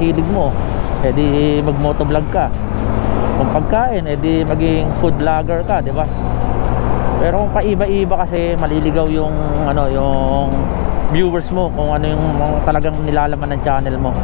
hilig mo, edi mag-motovlog ka. Kung pagkain, edi maging food vlogger ka, di ba? Pero kung paiba-iba kasi maliligaw yung yung viewers mo kung ano yung talagang nilalaman ng channel mo.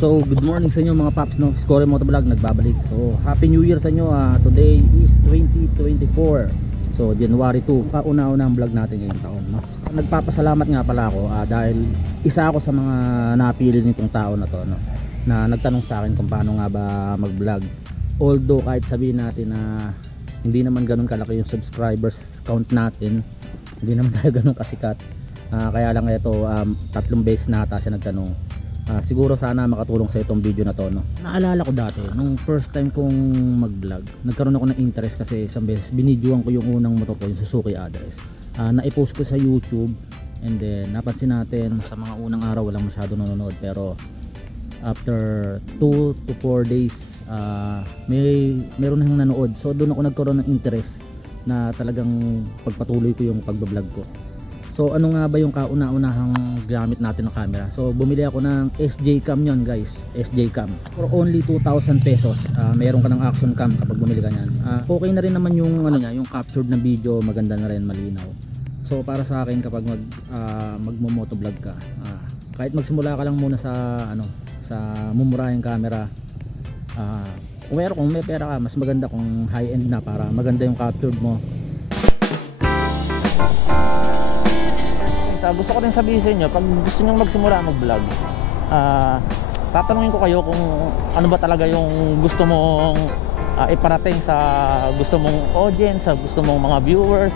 So good morning sa inyo mga paps, no? Score Motovlog nagbabalik. So happy new year sa inyo. Today is 2024. So January 2, kauna-unang vlog natin ngayong taon, no? Nagpapasalamat nga pala ako dahil isa ako sa mga napili nitong taon na to, no? Na nagtanong sa akin kung paano nga ba mag-vlog. Although kahit sabihin natin na hindi naman ganun kalaki yung subscribers count natin, hindi naman tayo ganun kasikat. Kaya lang ito, 3 beses na ata siya nagtanong. Siguro sana makatulong sa itong video na to, no? Naalala ko dati nung first time kong mag-vlog, nagkaroon ako ng interest kasi isang beses binidyoan ko yung unang motor ko, yung Suzuki Address. Na-post ko sa YouTube, and then napansin natin sa mga unang araw walang masyado nanonood, pero after 2 to 4 days meron nang nanood. So doon ako nagkaroon ng interest na talagang pagpatuloy ko yung pagbablog ko. So ano nga ba yung kauna-unahang gamit natin ng camera? So bumili ako ng SJ Cam yon, guys. SJ Cam for only 2,000 pesos. Meron ka ng action cam kapag bumili ka niyan. Okay na rin naman yung yung captured na video, maganda na rin, malinaw. So para sa akin kapag magmo-motovlog ka, kahit magsimula ka lang muna sa sa mumurahing camera, kung may pera ka, mas maganda kung high-end na para maganda yung captured mo. Gusto ko rin sabihin sa inyo, pag gusto nyo magsimula mag-vlog, tatanungin ko kayo kung ano ba talaga yung gusto mong iparating sa gusto mong audience, sa gusto mong mga viewers.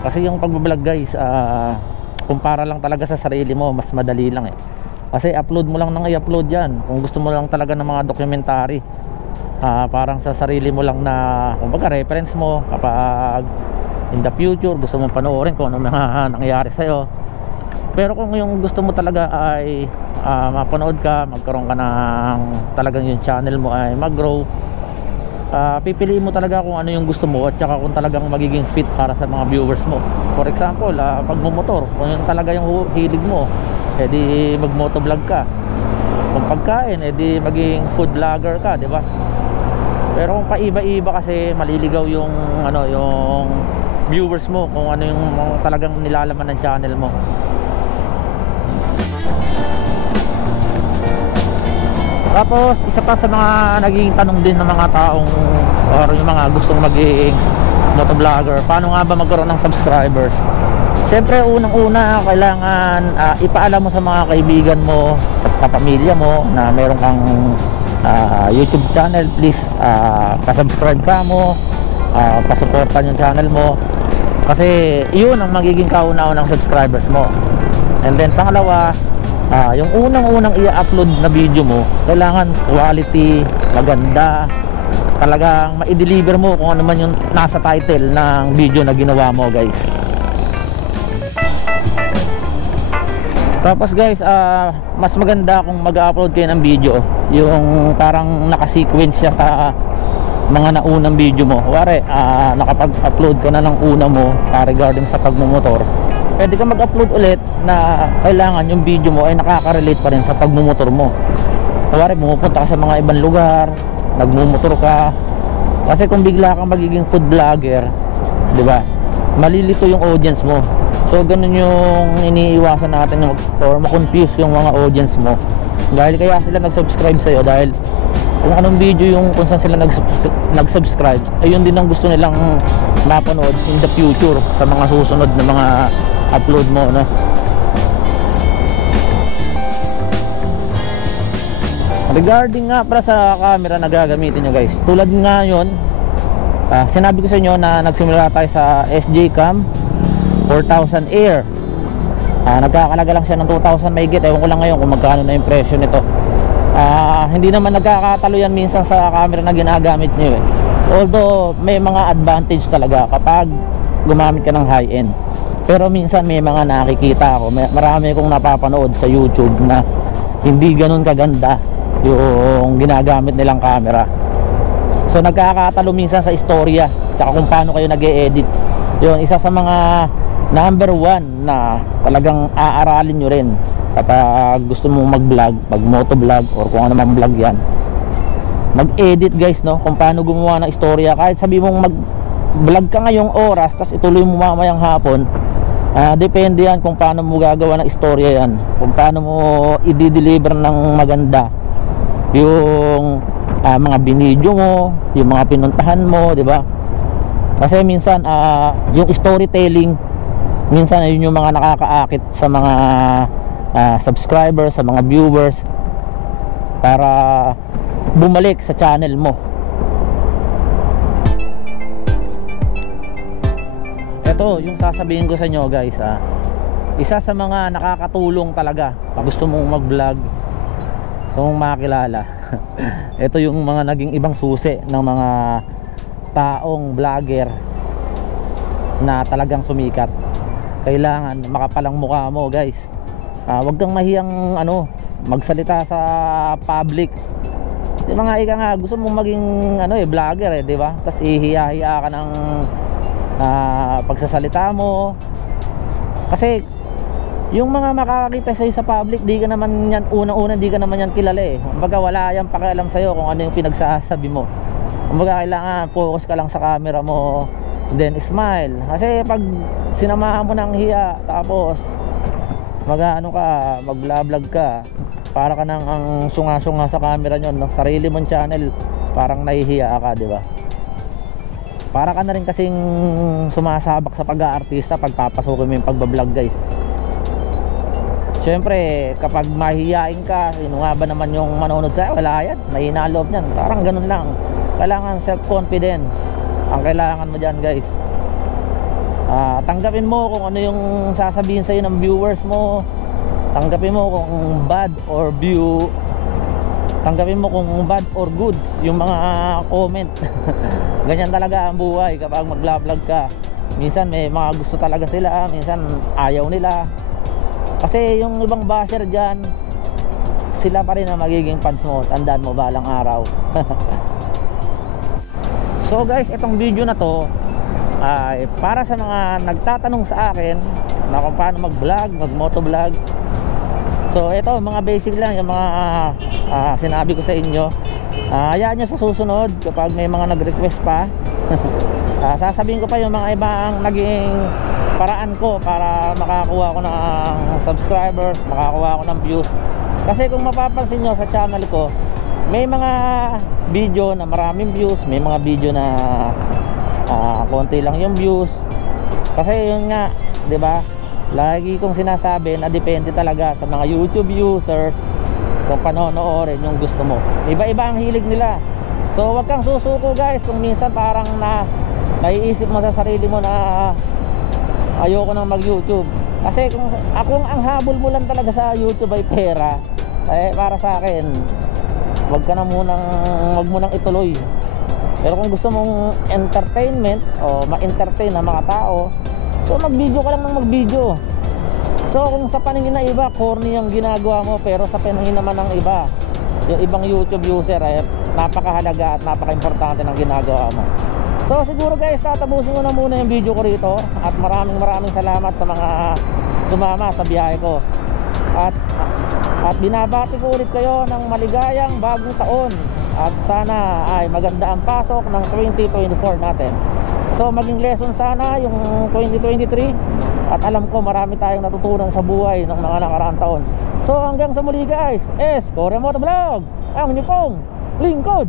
Kasi yung pag-vlog, guys, kumpara lang talaga sa sarili mo, mas madali lang kasi upload mo lang nang i-upload yan. Kung gusto mo lang talaga ng mga documentary, parang sa sarili mo lang na kumbaga reference mo kapag in the future gusto mong panoorin kung ano mga nangyayari sa'yo. Pero kung yung gusto mo talaga ay mapanood ka, magkaroon ka ng talagang yung channel mo ay mag-grow, pipiliin mo talaga kung ano yung gusto mo at saka kung talagang magiging fit para sa mga viewers mo. For example, pagmumotor, kung yun talaga yung hilig mo, edi mag-motovlog ka. Kung pagkain, edi maging food vlogger ka, di ba? Pero kung paiba-iba kasi maliligaw yung yung viewers mo kung ano yung talagang nilalaman ng channel mo. Tapos isa pa sa mga naging tanong din ng mga taong or yung mga gustong maging motovlogger, paano nga ba magkaroon ng subscribers? Siyempre unang-una kailangan ipaalam mo sa mga kaibigan mo, sa pamilya mo na meron kang YouTube channel. Please pa-subscribe ka mo, pa-supportan yung channel mo, kasi yun ang magiging kauna-unang subscribers mo. And then pangalawa, yung unang-unang i-upload na video mo, kailangan quality, maganda, talagang ma-deliver mo kung ano man yung nasa title ng video na ginawa mo, guys. Tapos guys, mas maganda kung mag-upload kayo ng video yung parang naka-sequence siya sa mga naunang video mo. Kuwari, nakapag-upload ka na ng una mo regarding sa pagmumotor, pwede ka mag-upload ulit na kailangan yung video mo ay nakaka-relate pa rin sa pagmumotor mo. Kuwari, pumupunta ka sa mga ibang lugar, nagmumotor ka. Kasi kung bigla kang magiging food vlogger, di ba, malilito yung audience mo. So ganun yung iniiwasan natin, or ma-confuse yung mga audience mo. Dahil kaya sila nag-subscribe sa'yo, dahil kung anong video yung kung saan sila nag-subscribe, ayun din ang gusto nilang mapanood in the future sa mga susunod na mga upload mo, no? Regarding nga para sa camera na gagamitin nyo, guys, tulad nga yun, sinabi ko sa inyo na nagsimula tayo sa SJ Cam 4000 Air. Nagkakalaga lang siya ng 2,000 mahigit. Ewan ko lang ngayon kung magkano na yung presyo nito. Hindi naman nagkakatalo yan minsan sa camera na ginagamit nyo Although may mga advantage talaga kapag gumamit ka ng high-end. Pero minsan may mga nakikita ako, marami kong napapanood sa YouTube na hindi ganun kaganda yung ginagamit nilang camera. So nagkakatalo minsan sa istorya tsaka kung paano kayo nag-e-edit. Yun, isa sa mga number 1 na talagang aaralin nyo rin kapag gusto mong mag-vlog, mag-motovlog or kung ano mang vlog yan. Mag-edit guys, no, kung paano gumawa ng istorya. Kahit sabi mong mag-vlog ka ngayong oras tapos ituloy mo mamayang hapon, depende yan kung paano mo gagawa ng istorya yan, kung paano mo i-deliver ng maganda yung mga binidyo mo, yung mga pinuntahan mo, di ba? Kasi minsan yung storytelling, minsan yun yung mga nakakaakit sa mga subscribers, sa mga viewers, para bumalik sa channel mo. Ito yung sasabihin ko sa inyo guys, isa sa mga nakakatulong talaga pag gusto mong mag-vlog, gusto mong makilala. Ito yung mga naging ibang susi ng mga taong vlogger na talagang sumikat. Kailangan makapalang mukha mo guys. Huwag kang mahiyang magsalita sa public. Yung mga ika nga gusto mong maging vlogger di ba? Tapos ihiya-hiya ka ng pagsasalita mo. Kasi yung mga makakakita sa'yo sa public, di ka naman yan, unang-una di ka naman yan kilala eh. Kumbaga wala yan pakialam sa'yo kung ano yung pinagsasabi mo. Kumbaga kailangan focus ka lang sa camera mo, then smile. Kasi pag sinamahan mo ng hiya, tapos mag-vlog ka, para ka nang ang sunga-sunga sa camera nyo, no? Sarili mong channel, parang nahihiya ka, di ba? Para ka na rin kasing sumasabak sa pag-aartista pag papasukin mo yung pagbablog guys. Siyempre kapag mahihiyain ka, sino nga ba naman yung manonood sa'yo? Wala yan, mahina loob yan. Parang ganun lang. Kailangan self-confidence ang kailangan mo dyan guys. Tanggapin mo kung ano yung sasabihin sa'yo ng viewers mo. Tanggapin mo kung bad or view. Tanggapin mo kung bad or good yung mga comment. Ganyan talaga ang buhay kapag mag-vlog ka. Minsan may mga gusto talaga sila, minsan ayaw nila. Kasi yung ibang basher dyan, sila pa rin ang magiging fans mo. Tandaan mo balang araw. So guys, itong video na to ay para sa mga nagtatanong sa akin na kung paano mag-vlog, mag-motovlog. So ito, mga basic lang yung mga sinabi ko sa inyo. Hayaan nyo sa susunod kapag may mga nag-request pa. Sasabihin ko pa yung mga ibang naging paraan ko para makakuha ko ng subscribers, makakuha ko ng views. Kasi kung mapapansin nyo sa channel ko, may mga video na maraming views, may mga video na konti lang yung views. Kasi yun nga, 'di ba? Lagi kong sinasabi na depende talaga sa mga YouTube users kung panonoorin yung gusto mo. Iba-iba ang hilig nila. So wag kang susuko guys kung minsan parang naiisip mo sa sarili mo na ayoko nang mag-YouTube. Kasi kung ang habol mo lang talaga sa YouTube ay pera, para sa akin, wag mo nang ituloy. Pero kung gusto mong entertainment o ma-entertain ng mga tao, so mag-video ka lang ng mag-video. So kung sa paningin na iba, corny ang ginagawa mo, pero sa paningin naman ng iba, yung ibang YouTube user ay napakahalaga at napaka-importante ng ginagawa mo. So siguro guys, tatapusin ko na muna yung video ko rito. At maraming salamat sa mga sumama sa biyahe ko. At binabati ko ulit kayo ng maligayang bagong taon. At sana ay maganda ang pasok ng 2024 natin. So maging lesson sana yung 2023. At alam ko marami tayong natutunan sa buhay ng mga nakaraang taon. So hanggang sa muli guys, Kore Motovlog, ang inyong pong lingkod.